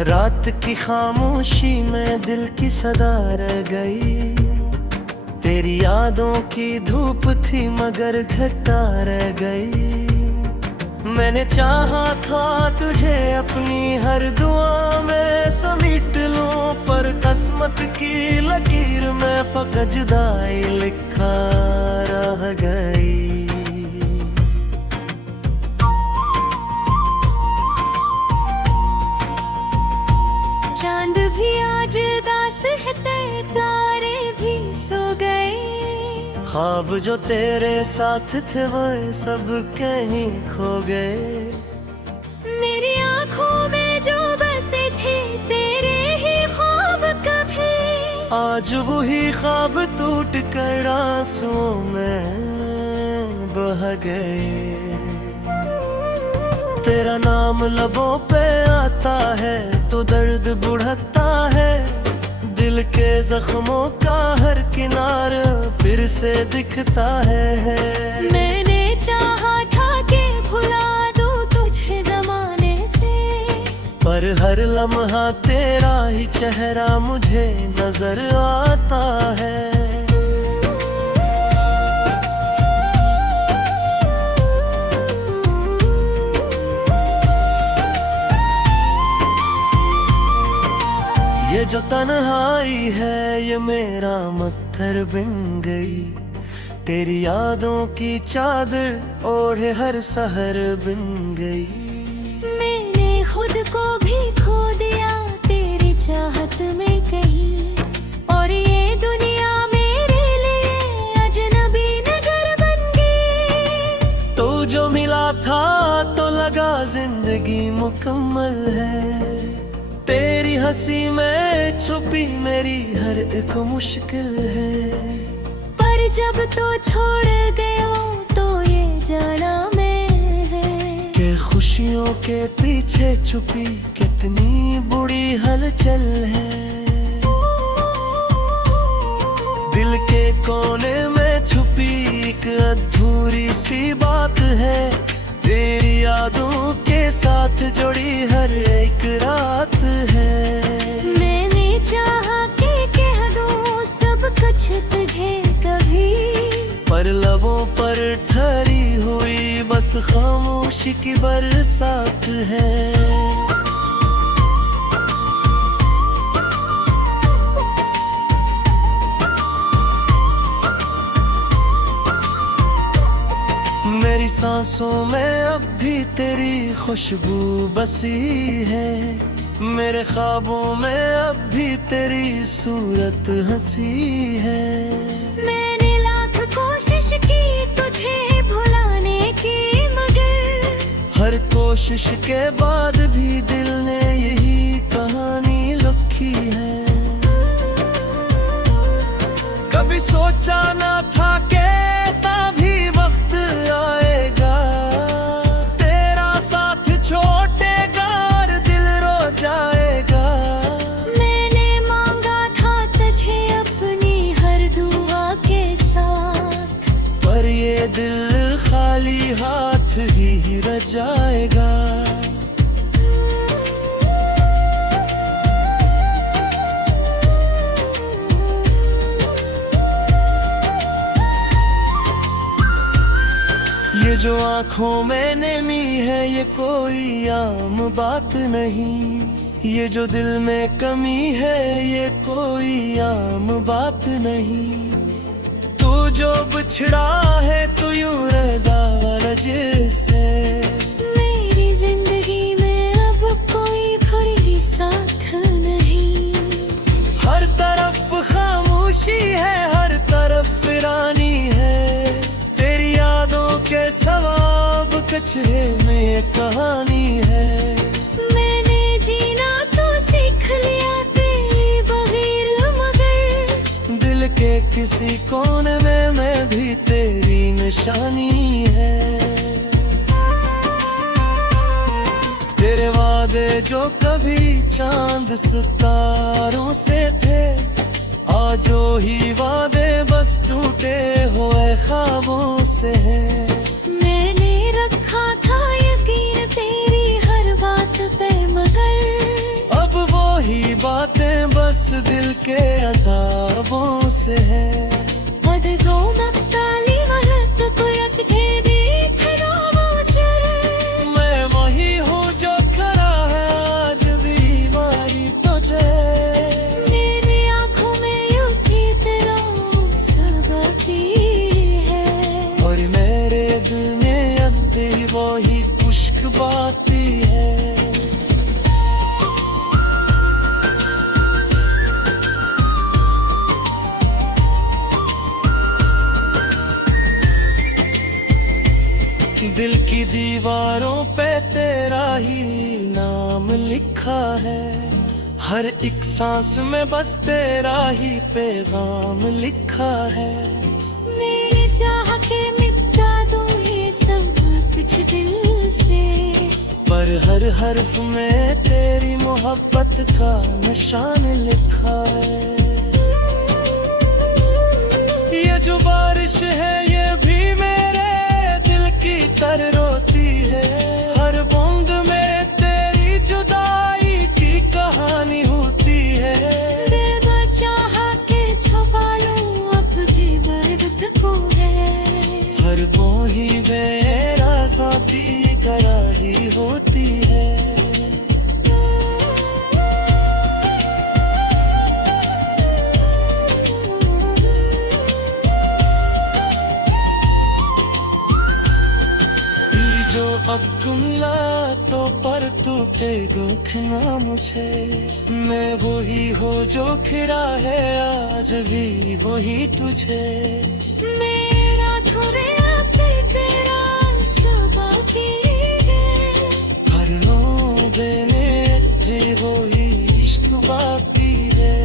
रात की खामोशी में दिल की सदा रह गई। तेरी यादों की धूप थी मगर घटा रह गई। मैंने चाहा था तुझे अपनी हर दुआ में समेट लूं, पर किस्मत की लकीर में फकत जुदाई लिखा रह गई। चांद भी आज उदास है, तारे भी सो गए। ख्वाब जो तेरे साथ थे वो सब कहीं खो गए। मेरी आंखों में जो बसे थे तेरे ही ख्वाब कभी, आज वही ख्वाब टूट कर आंसुओं में बह गए। तेरा नाम लबों पे आता है तो दर्द बढ़ता है। दिल के जख्मों का हर किनारा फिर से दिखता है। मैंने चाहा था कि भुला दूं तुझे जमाने से, पर हर लम्हा तेरा ही चेहरा मुझे नजर आता है। ये जो तन्हाई है ये मेरा मत्थर बन गई। तेरी यादों की चादर ओढ़े हर सहर बन गई। मैंने खुद को भी खो दिया तेरी चाहत में कहीं, और ये दुनिया मेरे लिए अजनबी नगर बन गई। तो जो मिला था तो लगा जिंदगी मुकम्मल है। तेरी हंसी में छुपी मेरी हर एक मुश्किल है। पर जब तो छोड़ गया तो ये जाना मैं है कि खुशियों के पीछे छुपी कितनी बुरी हलचल है। दिल के कोने में छुपी एक अधूरी सी बात है। तेरी यादों के साथ जुड़ी हर एक रात है। मैंने चाहा कि कह दूं सब कुछ तुझे कभी, पर लबों पर ठहरी हुई बस खामोशी की बरसात है। मेरी सांसों में अब भी तेरी खुशबू बसी है। मेरे ख्वाबों में अब भी तेरी सूरत हंसी है। मैंने लाख कोशिश की तुझे भुलाने की, मगर हर कोशिश के बाद भी दिल ने यही कहानी लिखी है। कभी सोचा ना था कि ऐसा भी वक्त आएगा। तेरा साथ छोड़ेगा और दिल रो जाएगा। मैंने मांगा था तुझे अपनी हर दुआ के साथ, पर ये दिल खाली हाथ ही रह जाएगा। ये जो आँखों में नमी है ये कोई आम बात नहीं। ये जो दिल में कमी है ये कोई आम बात नहीं। तू जो बिछड़ा है तू यूं रहेगा वजह से। मेरी जिंदगी में अब कोई भरी साथ नहीं। हर तरफ खामोशी है हर तरफ वीरानी है। तेरी यादों के सवाब कचरे में ये कहानी है। मैंने जीना तो सीख लिया तेरे बगैर, मगर दिल के किसी कोने में मैं भी तेरी निशानी है। तेरे वादे जो कभी चांद सितारों से थे, आज ही वादे बस टूटे हुए ख्वाबों से है। मैंने रखा था यकीन तेरी हर बात पे, मगर अब दिल के अज़ाबों से है। अदगो मक्ताली महत को यकठे देखना मुझे। मैं वही हूँ जो खड़ा है आज भी वही तुझे। मेरी आँखों में यूं थी तेरा सरगती है, और मेरे दिल में अब तेरी वही खुश्क बाती है। दिल की दीवारों पे तेरा ही नाम लिखा है। हर एक सांस में बस तेरा ही पैगाम लिखा है। मेरी चाह के मिटा दूं ये सब कुछ दिल से, पर हर हर्फ में तेरी मोहब्बत का निशान लिखा है। ये जो बारिश है ये भी मेरे दिल की तर रोती है। हर बूंद में तेरी जुदाई की कहानी होती है। बेवजह के छुपा लूं अब भी दर्द को है। हर कोई मेरा साथी करारी होती है। जो अकुला तो पर तू के गोखना मुझे। मैं वही हो जो खिरा है आज भी वही तुझे। मेरा धुरे पे तेरा सबकी है, हर रोज़े में भी वही इश्क बाकी है।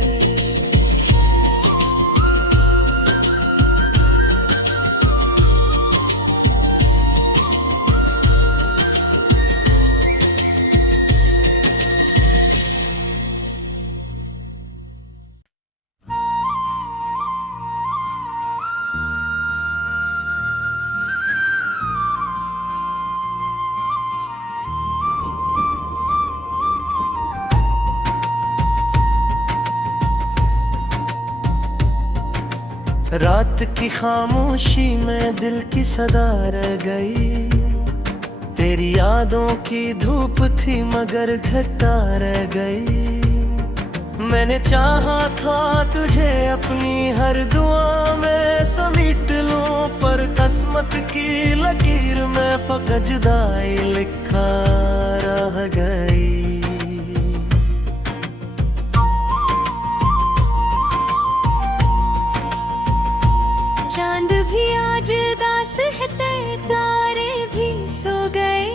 रात की खामोशी में दिल की सदा रह गई। तेरी यादों की धूप थी मगर घटा रह गई। मैंने चाहा था तुझे अपनी हर दुआ में समेट लूं, पर किस्मत की लकीर में फकत जुदाई लिखा रह गई। चांद भी आज दास है, तारे भी सो गए।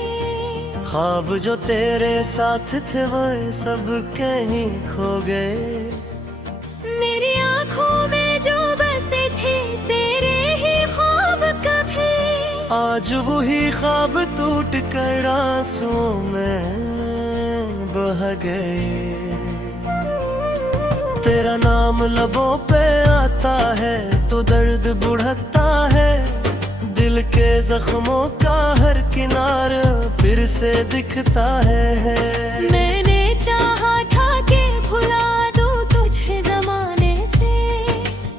ख्वाब जो तेरे साथ थे वो सब कहीं खो गए। मेरी आँखों में जो बसे थे तेरे ही ख्वाब कभी, आज वही ख्वाब टूट कर आंसुओं में बह गए। तेरा नाम लबों पे आता है तो दर्द बढ़ता है। दिल के जख्मों का हर किनारा फिर से दिखता है। मैंने चाहा था कि भुला दूं तुझे जमाने से,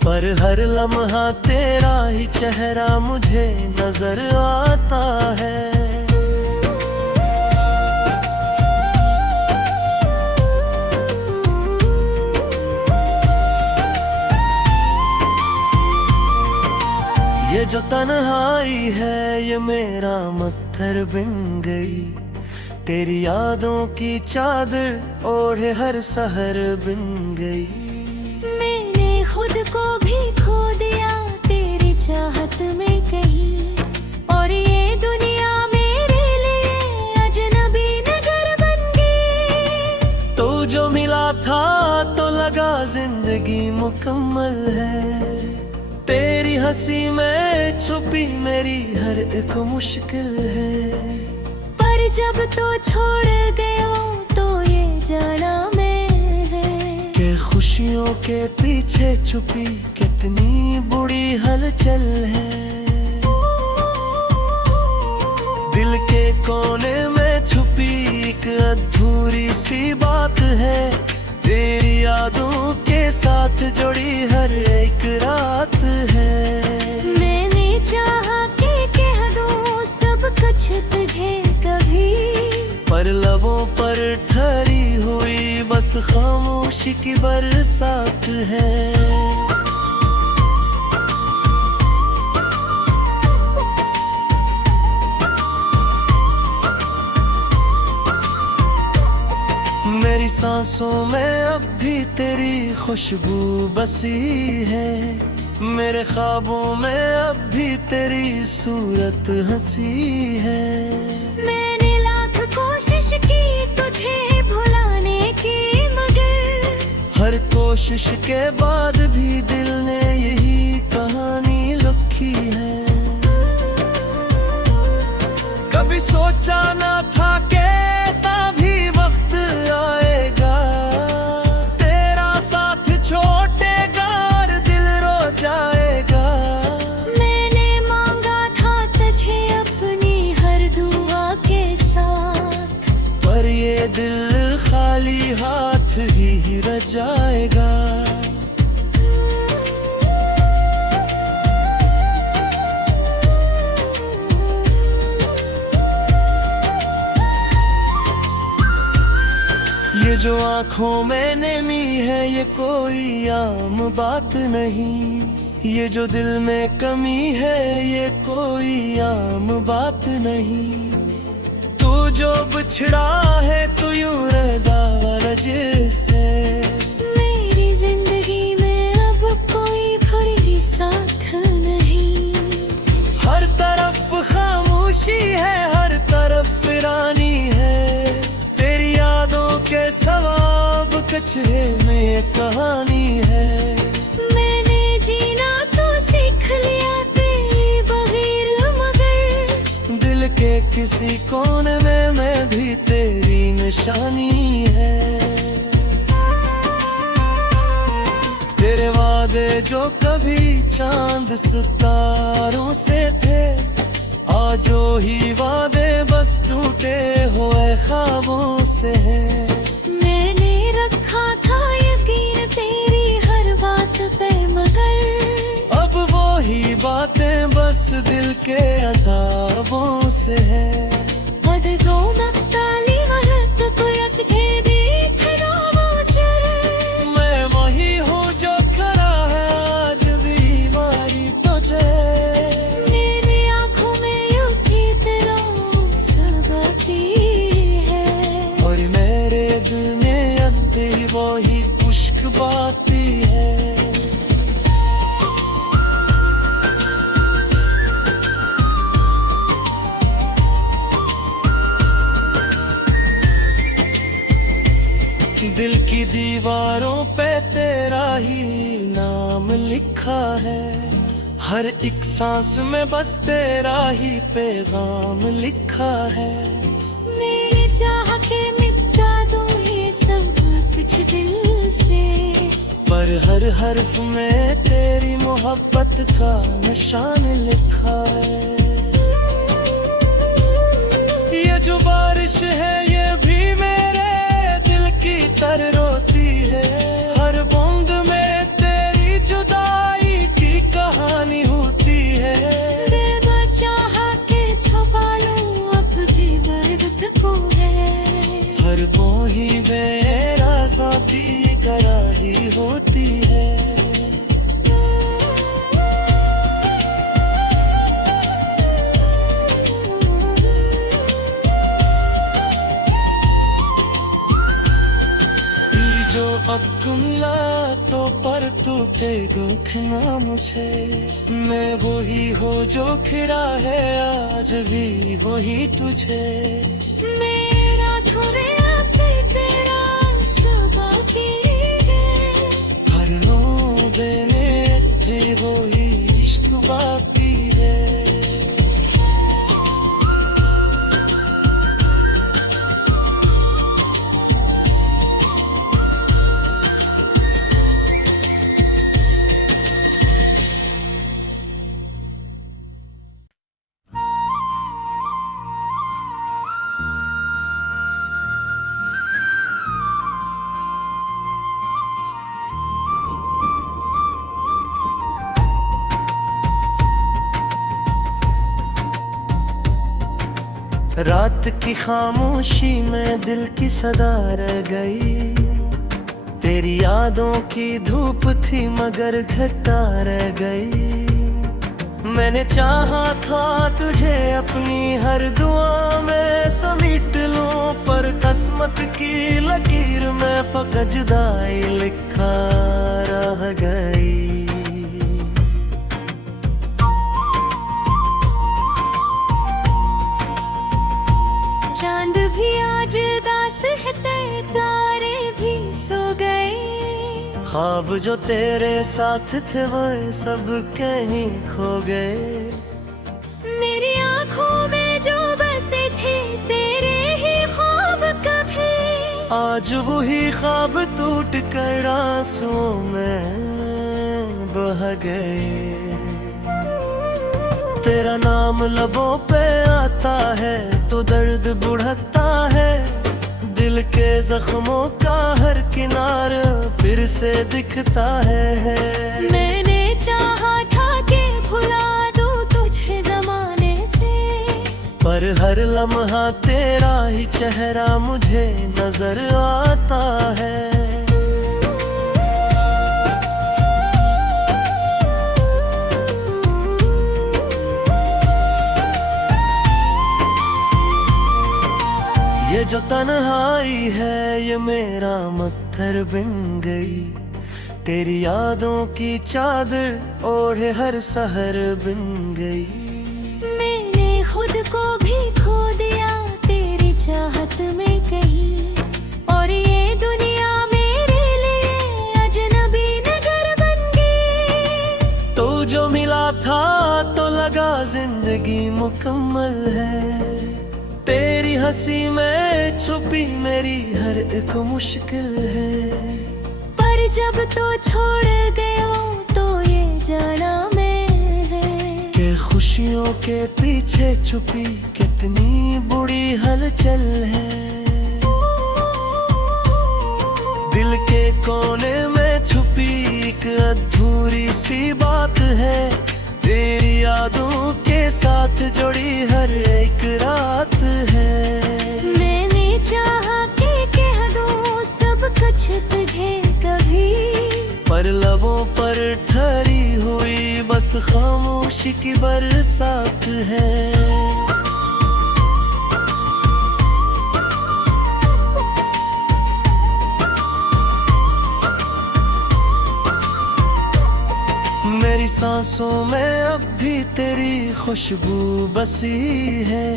पर हर लम्हा तेरा ही चेहरा मुझे नजर आता है। ये जो तन्हाई है ये मेरा पत्थर बन गई। तेरी यादों की चादर ओढ़े हर सहर बन गई। मैंने खुद को भी खो दिया तेरी चाहत में कहीं, और ये दुनिया मेरे लिए अजनबी नगर बन गई। तो जो मिला था तो लगा जिंदगी मुकम्मल है। तेरी हंसी में छुपी मेरी हर एक मुश्किल है। पर जब तो छोड़ गया तो ये जाना मैंने कि खुशियों के पीछे छुपी कितनी बुरी हलचल है। दिल के कोने में छुपी एक अधूरी सी बात है। तेरी यादों साथ जुड़ी हर एक रात है। मैंने चाहा कि कह दूं सब कुछ तुझे कभी, पर लबों पर ठहरी हुई बस खामोशी की बरसात है। मेरी सांसों में अब भी तेरी खुशबू बसी है, मेरे ख्वाबों में अब भी तेरी सूरत हंसी है। मैंने लाख कोशिश की तुझे भुलाने की, मगर हर कोशिश के बाद भी दिल ने यही कहानी लिखी है। कभी सोचा ना था कि ऐसा भी वक्त आएगा, तेरा साथ छोड़ेगा और दिल रो जाएगा। मैंने मांगा था तुझे अपनी हर दुआ के साथ, पर ये दिल खाली हाथ ही रह जाएगा। ये जो आंखों में नमी है ये कोई आम बात नहीं, ये जो दिल में कमी है ये कोई आम बात नहीं। तू जो बिछड़ा है तू यूं रहता जिससे, मेरी जिंदगी में अब कोई भरी साथ नहीं। हर तरफ खामोशी है, हर तरफ वीरानी है, तेरी यादों के सवाब कचरे में ये कहानी है। मैंने जीना तो सीख लिया तेरे बगैर, मगर दिल के किसी कोने में मैं भी तेरी निशानी है। तेरे वादे जो कभी चांद सितारों से थे, आज ही वादे बस टूटे हुए ख्वाबों से हैं। मैंने रखा था यकीन तेरी हर बात पे, मगर अब वो ही बातें बस दिल के अज़ाबों से हैं। अदगो मक्ताली वहत को यकठे देखना मुझे, मैं वही हूँ जो खड़ा है आज भी मारी तुझे। मेरी आंखों में यूं की तरह सबकी है, और मेरे दिल में अब तेरी वही खुश्क बाती है। दिल की दीवारों पे तेरा ही नाम लिखा है, हर एक सांस में बस तेरा ही पैगाम लिखा है। मेरी चाह के मिटा दूं ये सब कुछ दिल से, पर हर हर्फ में तेरी मोहब्बत का निशान लिखा है। ये जो बारिश है ये भी मेरे दिल की तर रोती है, हर बूंद में तेरी जुदाई की कहानी होती है। बेवजह के छुपा लूं अब भी दर्द को है, हर कोई बेराज़ी कराही होती है। जो अकुमला तो पर तू के गोखना मुझे, मैं वही हो जो खिरा है आज भी वही तुझे। मेरा धुरे पे तेरा सबकी है, हर लो देने थे वही इश्क बाकी है। रात की खामोशी में दिल की सदा रह गई। तेरी यादों की धूप थी मगर घटा रह गई। मैंने चाहा था तुझे अपनी हर दुआ में समेट लूं, पर किस्मत की लकीर में फकत जुदाई लिखा रह गई। चांद भी आज उदास है, तारे भी सो गए। ख्वाब जो तेरे साथ थे वो सब कहीं खो गए। मेरी आंखों में जो बसे थे तेरे ही ख्वाब कभी, आज वही ख्वाब टूट कर आंसुओं में बह गए। तेरा नाम लबों पे आता है तो दर्द बढ़ता है। दिल के जख्मों का हर किनारा फिर से दिखता है। मैंने चाहा था कि भुला दूं तुझे जमाने से, पर हर लम्हा तेरा ही चेहरा मुझे नजर आता है। ये जो तन्हाई है ये मेरा पत्थर बन गई। तेरी यादों की चादर ओढ़े हर सहर बन गई। मैंने खुद को भी खो दिया तेरी चाहत में कहीं, और ये दुनिया मेरे लिए अजनबी नगर बन गई। तो जो मिला था तो लगा जिंदगी मुकम्मल है। तेरी हंसी में छुपी मेरी हर एक मुश्किल है। पर जब तो छोड़ गए तो ये जाना मैं है कि खुशियों के पीछे छुपी कितनी बुरी हलचल है। दिल के कोने में छुपी एक अधूरी सी बात है। तेरी यादों के साथ जुड़ी हर एक रात है। मैंने चाहा कि कह दूं सब कुछ तुझे कभी, पर लबों पर ठहरी हुई बस खामोशी की बरसात है। मेरी सांसों में अब भी तेरी खुशबू बसी है।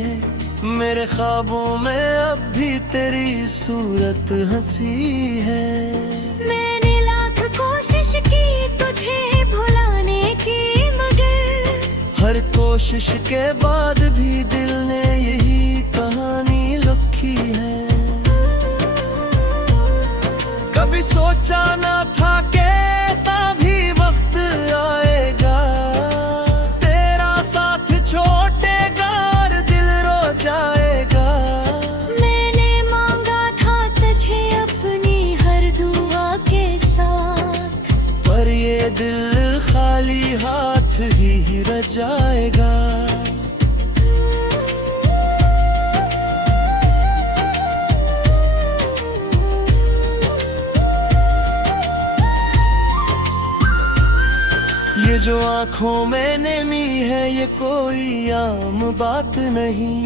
मेरे ख्वाबों में अब भी तेरी सूरत हंसी है। मैंने लाख कोशिश की तुझे भुलाने की, मगर हर कोशिश के बाद भी दिल ने यही कहानी लिखी है। कभी सोचा ना था कि ऐसा भी वक्त आएगा, तेरा साथ छोड़ेगा और दिल रो जाएगा। मैंने मांगा था तुझे अपनी हर दुआ के साथ, पर ये दिल खाली हाथ ही रह जाएगा। ये जो आँखों में नमी है ये कोई आम बात नहीं।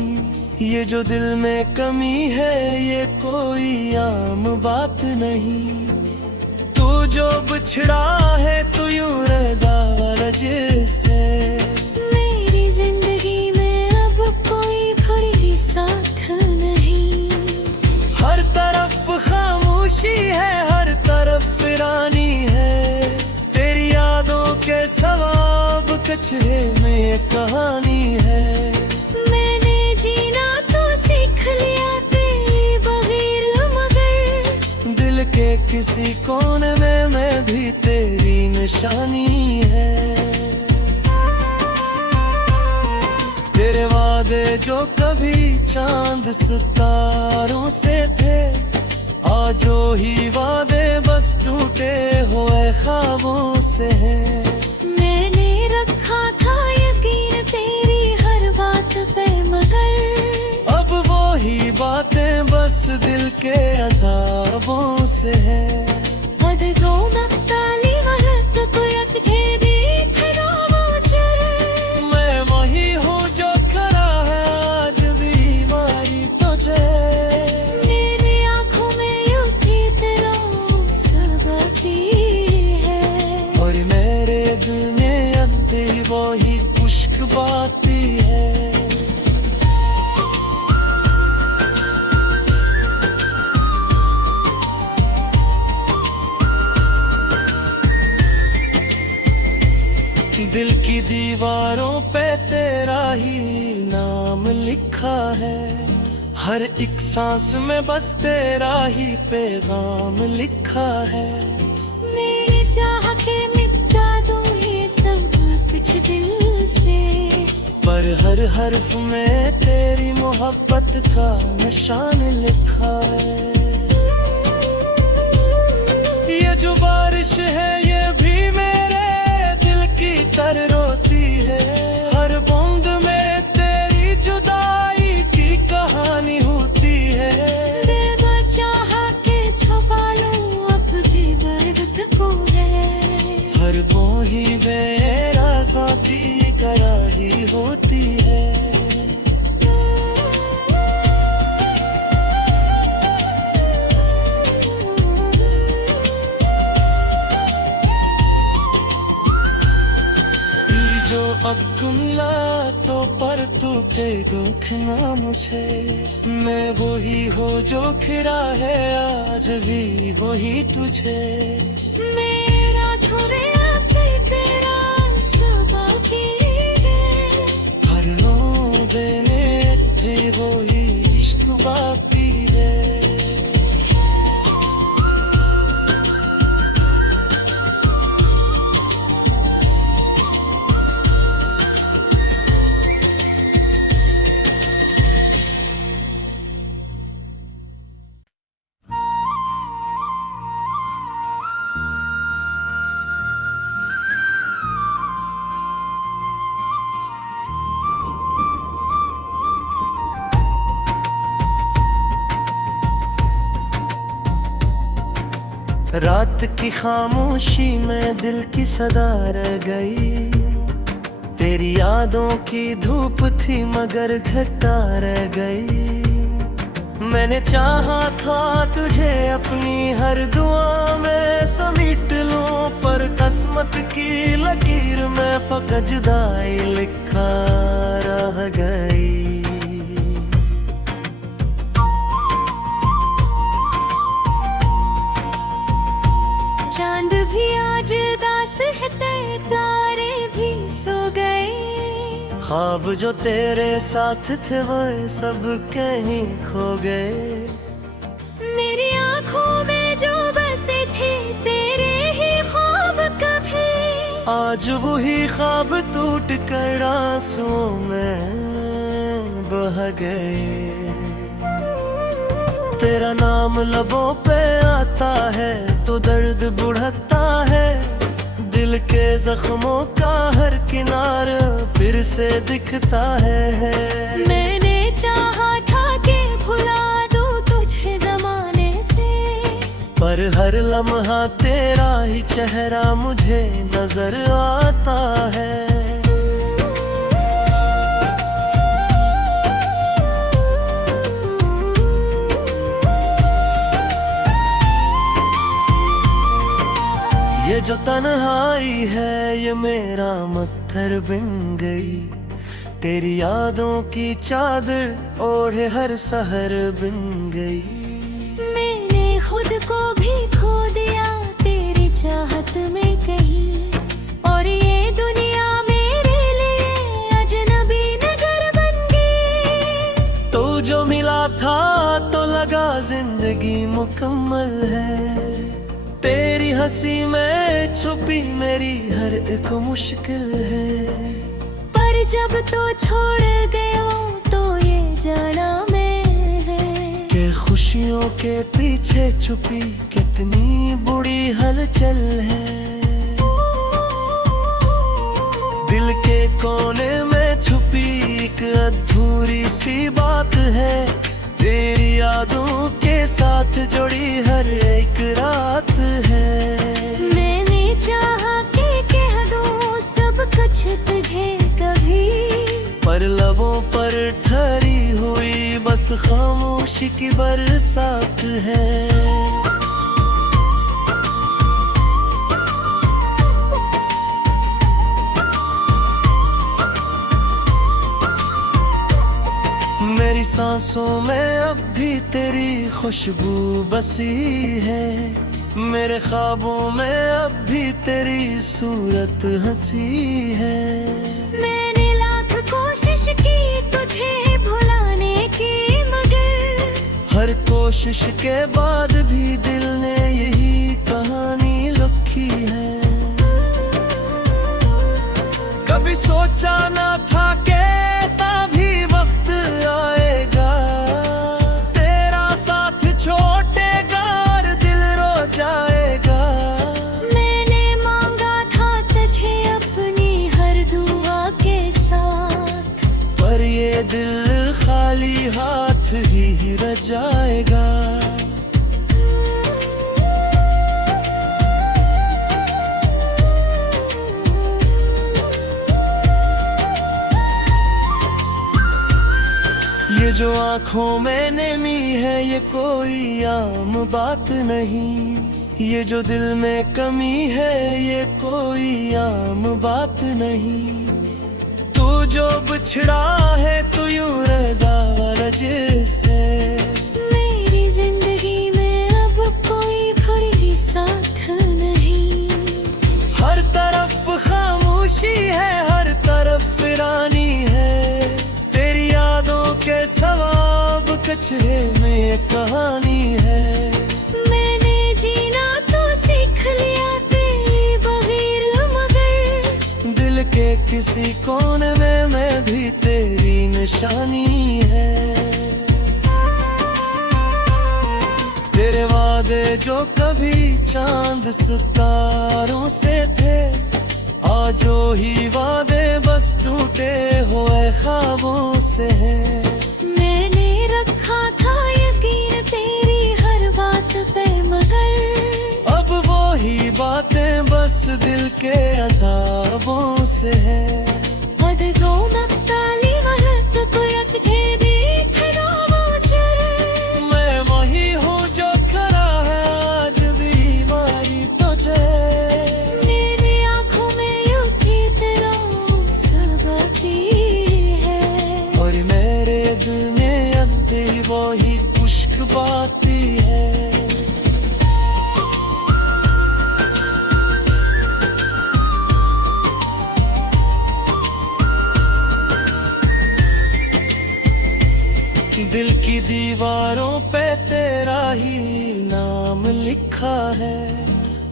ये जो दिल में कमी है ये कोई आम बात नहीं। तू जो बिछड़ा है तू यूं रहता जैसे। मेरी जिंदगी में अब कोई भरी साथ नहीं। हर तरफ खामोशी है हर तरफ वीरानी है। तेरी यादों के सवाब कचरे में ये कहानी है। मैंने जीना तो सीख लिया तेरे बगैर, मगर दिल के किसी कोने में मैं भी तेरी निशानी है। तेरे वादे जो कभी चांद सितारों से थे, आज ही वादे बस टूटे हुए ख्वाबों से हैं। मैंने रखा था यकीन तेरी हर बात पे, मगर अब वो की दीवारों पे तेरा ही नाम लिखा है, हर एक सांस में बस तेरा ही पैगाम लिखा है। मेरी चाह के मिटा दूं ये सब कुछ दिल से, पर हर हर्फ में तेरी मोहब्बत का निशान लिखा है। ये जो बारिश है ये भी मेरे दिल की तर रोती है, हर बूंद में तेरी जुदाई की कहानी होती है। बेवजह के छुपा लूं अब भी दर्द को है, हर कोई बेराज़ों की कराही होती है। जो अकुला तो पर तू के गोखना मुझे, मैं वही हो जो खिरा है आज भी वही तुझे। मेरा धुरे पे तेरा सुबह की है, हर लो देने थे वही इश्क बाकी है। रात की खामोशी में दिल की सदा रह गई, तेरी यादों की धूप थी मगर घटा रह गई। मैंने चाहा था तुझे अपनी हर दुआ में समेट लूं, पर किस्मत की लकीर में फकत जुदाई लिखा रह गई। चांद भी आज दास है, तारे भी सो गए, ख्वाब जो तेरे साथ थे वो सब कहीं खो गए। मेरी आंखों में जो बसे थे तेरे ही ख्वाब कभी, आज वही ख्वाब टूट कर आंसुओं में बह गए। तेरा नाम लबों पे आता है तो दर्द बढ़ता है, दिल के जख्मों का हर किनारा फिर से दिखता है। मैंने चाहा था कि भुला दूं तुझे जमाने से, पर हर लम्हा तेरा ही चेहरा मुझे नजर आता है। ये जो तन्हाई है ये मेरा पत्थर बिन गई, तेरी यादों की चादर ओढ़े हर सहर बिन गई। मैंने खुद को भी खो दिया तेरी चाहत में कहीं, और ये दुनिया मेरे लिए अजनबी नगर बन गई। तो जो मिला था तो लगा जिंदगी मुकम्मल है, तेरी हंसी में छुपी मेरी हर एक मुश्किल है। पर जब तो छोड़ गया तो ये जाना मैं है, कि खुशियों के पीछे छुपी कितनी बुरी हलचल है। दिल के कोने में छुपी एक अधूरी सी बात है, तेरी यादों के साथ जुड़ी हर एक रात है। मैंने चाहा कि कह दूं सब कुछ तुझे कभी, पर लबों पर ठहरी हुई बस खामोशी की बरसात है। मेरी सांसों में अब भी तेरी खुशबू बसी है, मेरे ख्वाबों में अब भी तेरी सूरत हंसी है। मैंने लाख कोशिश की तुझे भुलाने की, मगर हर कोशिश के बाद भी दिल ने यही कहानी लिखी है। कभी सोचा ना था कि ऐसा भी वक्त आएगा, तेरा साथ छोड़ेगा और दिल रो जाएगा। मैंने मांगा था तुझे अपनी हर दुआ के साथ, पर ये दिल खाली हाथ ही रह जाएगा। ये जो आँखों में नमी है ये कोई आम बात नहीं, ये जो दिल में कमी है ये कोई आम बात नहीं। तू जो बिछड़ा है तू यूं रहता जिससे, मेरी जिंदगी में अब कोई भरी साथ नहीं। हर तरफ खामोशी है, हर तरफ वीरानी है, तेरी यादों के सवाब कचरे में ये कहानी है। मैंने जीना तो सीख लिया तेरे बगैर, मगर दिल के किसी कोने में मैं भी तेरी निशानी है। तेरे वादे जो कभी चांद सितारों से थे, आज ही वादे बस टूटे हुए ख्वाबों से हैं। मैंने रखा था यकीन तेरी हर बात पे, मगर अब वो ही बातें बस दिल के अज़ाबों से हैं। हद को मक्ताली महत को यकठे देखना मुझे, मैं वही हूँ जो खरा है आज भी मारी तुझे। मेरी आंखों में यूं की तरह सबकी है, और मेरे दिल में अंदर वही खुश्क बाती है। दिल की दीवारों पे तेरा ही नाम लिखा है,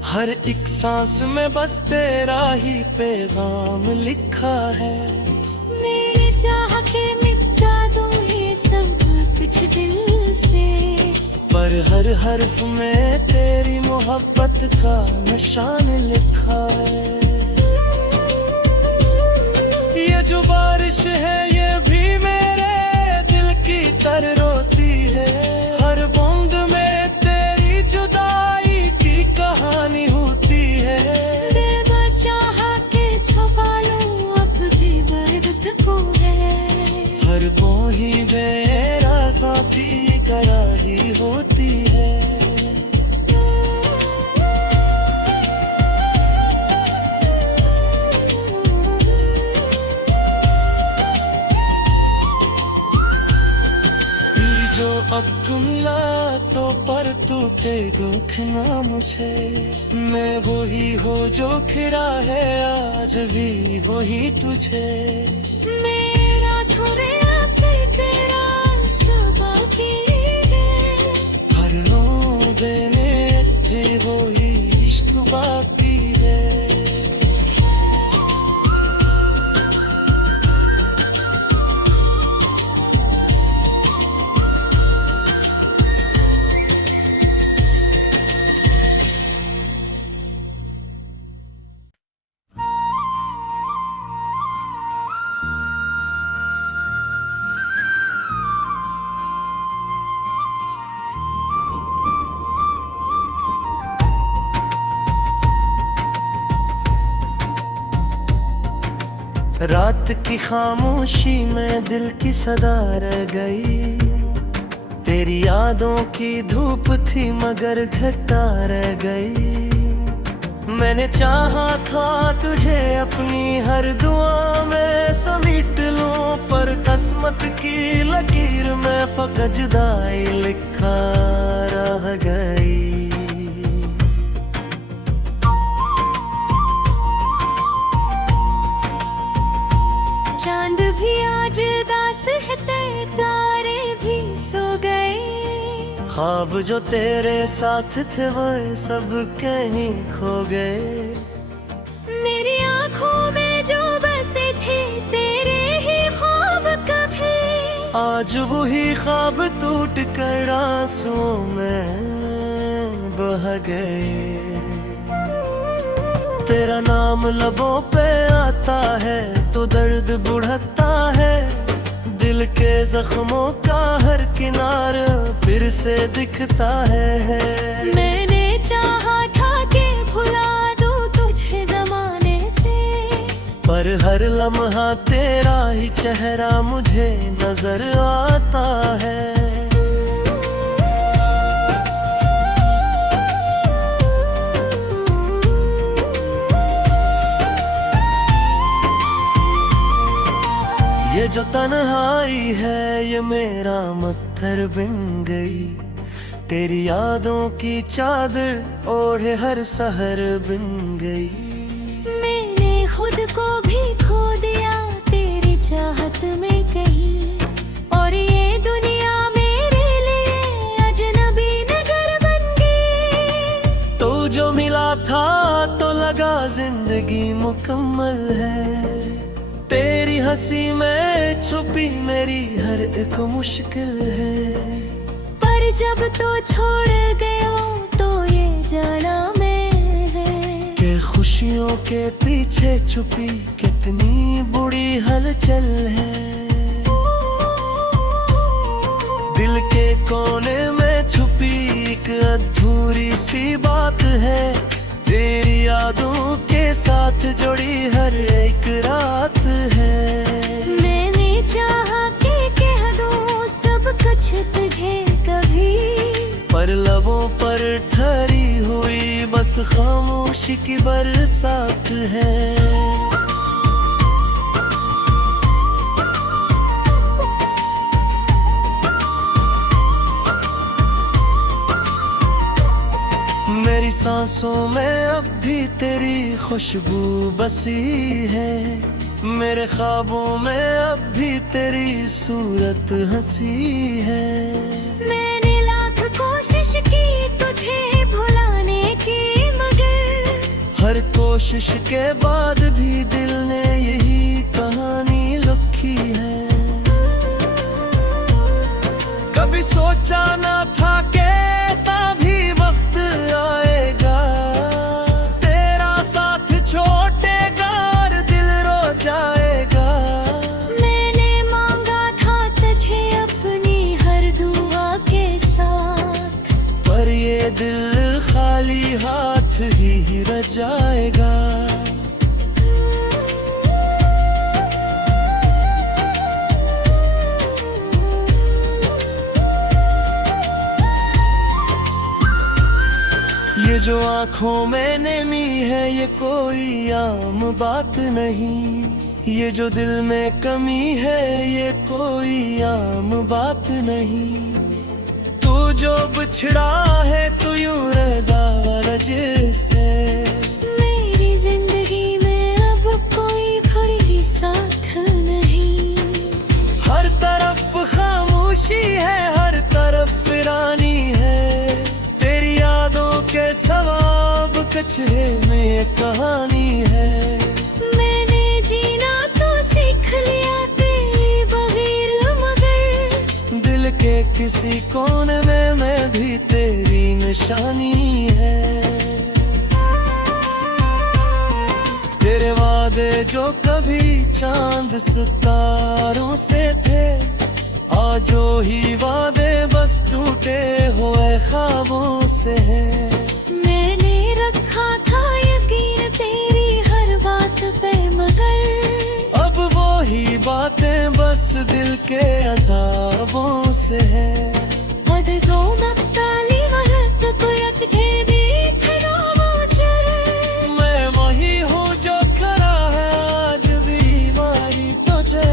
हर एक सांस में बस तेरा ही पैगाम लिखा है। मेरी चाह के मिटा दूं ये सब कुछ दिल से, पर हर हर्फ में तेरी मोहब्बत का निशान लिखा है। ये जो बारिश है ये भी मेरे दिल की तर रोती है, हर बूंद में तेरी जुदाई की कहानी होती है। बेवजह के छुपा लूं अब भी दर्द को है, हर कोई बेराज़ाती करारी होती है। जो अकुला तो पर तू के गोखना मुझे, मैं वही हो जो खिरा है आज भी वही तुझे। मेरा थोड़े पे तेरा सबकी है, हर रोज़े में भी वही इश्क बाकी है। रात की खामोशी में दिल की सदा रह गई, तेरी यादों की धूप थी मगर घटा रह गई। मैंने चाहा था तुझे अपनी हर दुआ में समेट लूं, पर किस्मत की लकीर में फकत जुदाई लिखा रह गई। चांद भी आज दास है, तारे भी सो गए। ख्वाब जो तेरे साथ थे वो सब कहीं खो गए। मेरी आंखों में जो बसे थे तेरे ही ख्वाब कभी, आज वही ख्वाब टूट कर आंसुओं में बह गए। तेरा नाम लबों पे आता है तो दर्द बढ़ता है। दिल के जख्मों का हर किनारा फिर से दिखता है। मैंने चाहा था कि भुला दूं तुझे जमाने से, पर हर लम्हा तेरा ही चेहरा मुझे नजर आता है। ये जो तन्हाई है ये मेरा मत्थर बिन गई। तेरी यादों की चादर ओढ़े हर सहर बिन गई। मैंने खुद को भी खो दिया तेरी चाहत में कहीं, और ये दुनिया मेरे लिए अजनबी नगर बन गई। तो जो मिला था तो लगा जिंदगी मुकम्मल है। तेरी हंसी में छुपी मेरी हर एक मुश्किल है। पर जब तो छोड़ गया तो ये जाना मैं है कि खुशियों के पीछे छुपी कितनी बुरी हलचल है। दिल के कोने में छुपी एक अधूरी सी बात है। तेरी यादों के साथ जुड़ी हर एक रात है। मैंने चाहा कि कह दूं सब कुछ तुझे कभी, पर लबों पर ठहरी हुई बस खामोशी की बरसात है। मेरी सांसों में अब भी तेरी खुशबू बसी है। मेरे ख्वाबों में अब भी तेरी सूरत हंसी है। मैंने लाख कोशिश की तुझे भुलाने की, मगर हर कोशिश के बाद भी दिल ने यही कहानी लिखी है। कभी सोचा ना था कि ऐसा भी वक्त आएगा। तेरा साथ छोड़ेगा और दिल रो जाएगा। मैंने मांगा था तुझे अपनी हर दुआ के साथ, पर ये दिल खाली हाथ ही रह जाएगा। ये जो आँखों में नमी है ये कोई आम बात नहीं। ये जो दिल में कमी है ये कोई आम बात नहीं। तू जो बिछड़ा है तू यूं रहता जैसे। मेरी जिंदगी में अब कोई भरी साथ नहीं। हर तरफ खामोशी है हर तरफ वीरानी है। तेरी यादों के सवाब कचरे में कहानी है। मैंने जीना तो सीख लिया तेरे बगैर, मगर दिल के किसी कोने में मैं भी तेरी निशानी है। तेरे वादे जो कभी चांद सितारों से थे, आज ही वादे बस टूटे हुए ख्वाबों से हैं। मैंने रखा था यकीन तेरी हर बात पे, मगर अब वो ही बातें बस दिल के अज़ाबों से हैं। अदगो मक्ताली वलत को यकठे देखना मुझे। मैं वही हूँ जो खरा है आज भी मारी तुझे।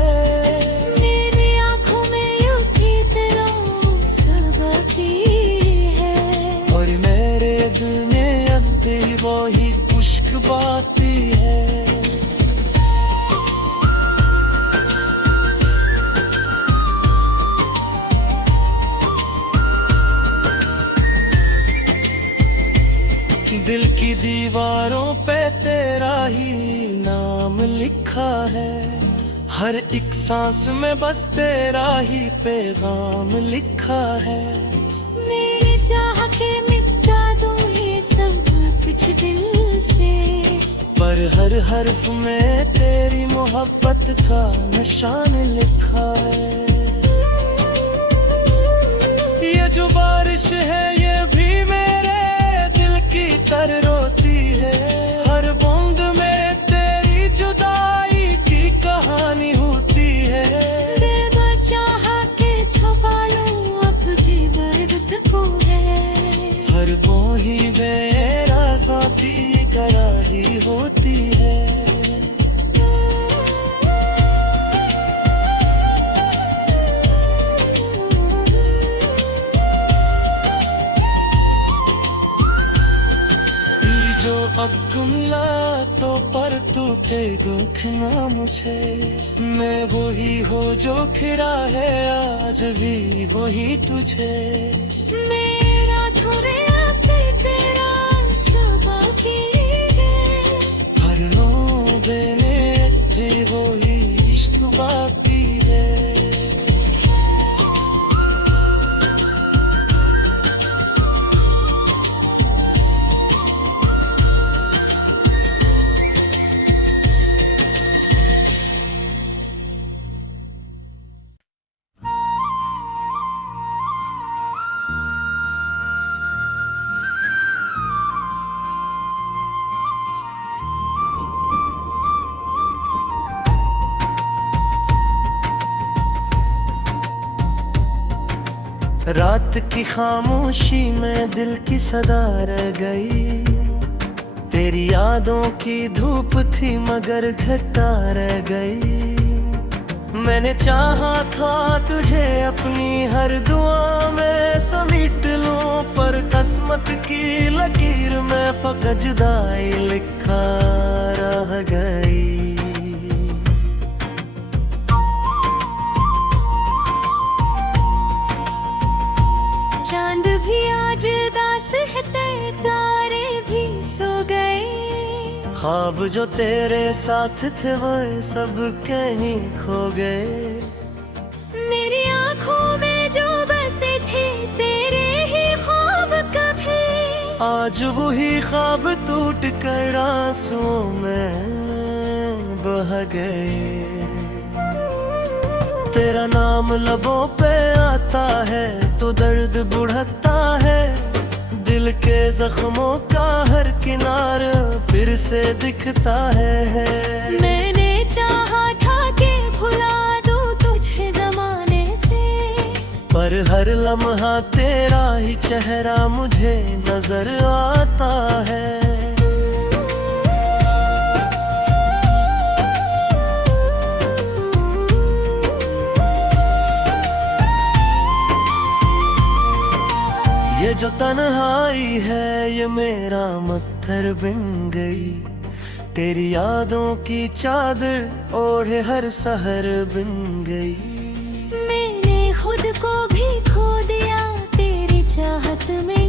वो ही खुश्क बाती है। दिल की दीवारों पे तेरा ही नाम लिखा है, हर एक सांस में बस तेरा ही पैगाम लिखा है। मेरी चाह के मिटा दूं ये सब कुछ दिल से, पर हर हर्फ में तेरी मोहब्बत का निशान लिखा है। ये जो बारिश है ये भी मेरे दिल की तरह रोती है, हर बूंद में तेरी जुदाई की कहानी होती है। बेवजह के छुपा लूं अब भी दर्द को है, हर कोई बेराज़ाती करारी होती है। जो अकुमला तो पर तू के देखना मुझे, मैं वही हो जो खिरा है आज भी वही तुझे। मेरा थोड़े आपे तेरा सब की है, हर रोज़े में भी वही इश्क बाकी है। रात की खामोशी में दिल की सदा रह गई, तेरी यादों की धूप थी मगर घटा रह गई। मैंने चाहा था तुझे अपनी हर दुआ में समेट लूं, पर किस्मत की लकीर में फकत जुदाई लिखा रह गई। चांद भी आज दास है तारे भी सो गए, ख्वाब जो तेरे साथ थे वो सब कहीं खो गए। मेरी आँखों में जो बसे थे तेरे ही ख्वाब कभी, आज वही ख्वाब टूट कर आंसुओं में बह गए। तेरा नाम लबों पे आता है तो दर्द बढ़ता है, दिल के जख्मों का हर किनारा फिर से दिखता है। मैंने चाहा था कि भुला दूं तुझे जमाने से, पर हर लम्हा तेरा ही चेहरा मुझे नजर आता है। ये जो तन्हाई है ये मेरा मत्थर बन गई, तेरी यादों की चादर ओढ़े हर सहर बन गई। मैंने खुद को भी खो दिया तेरी चाहत में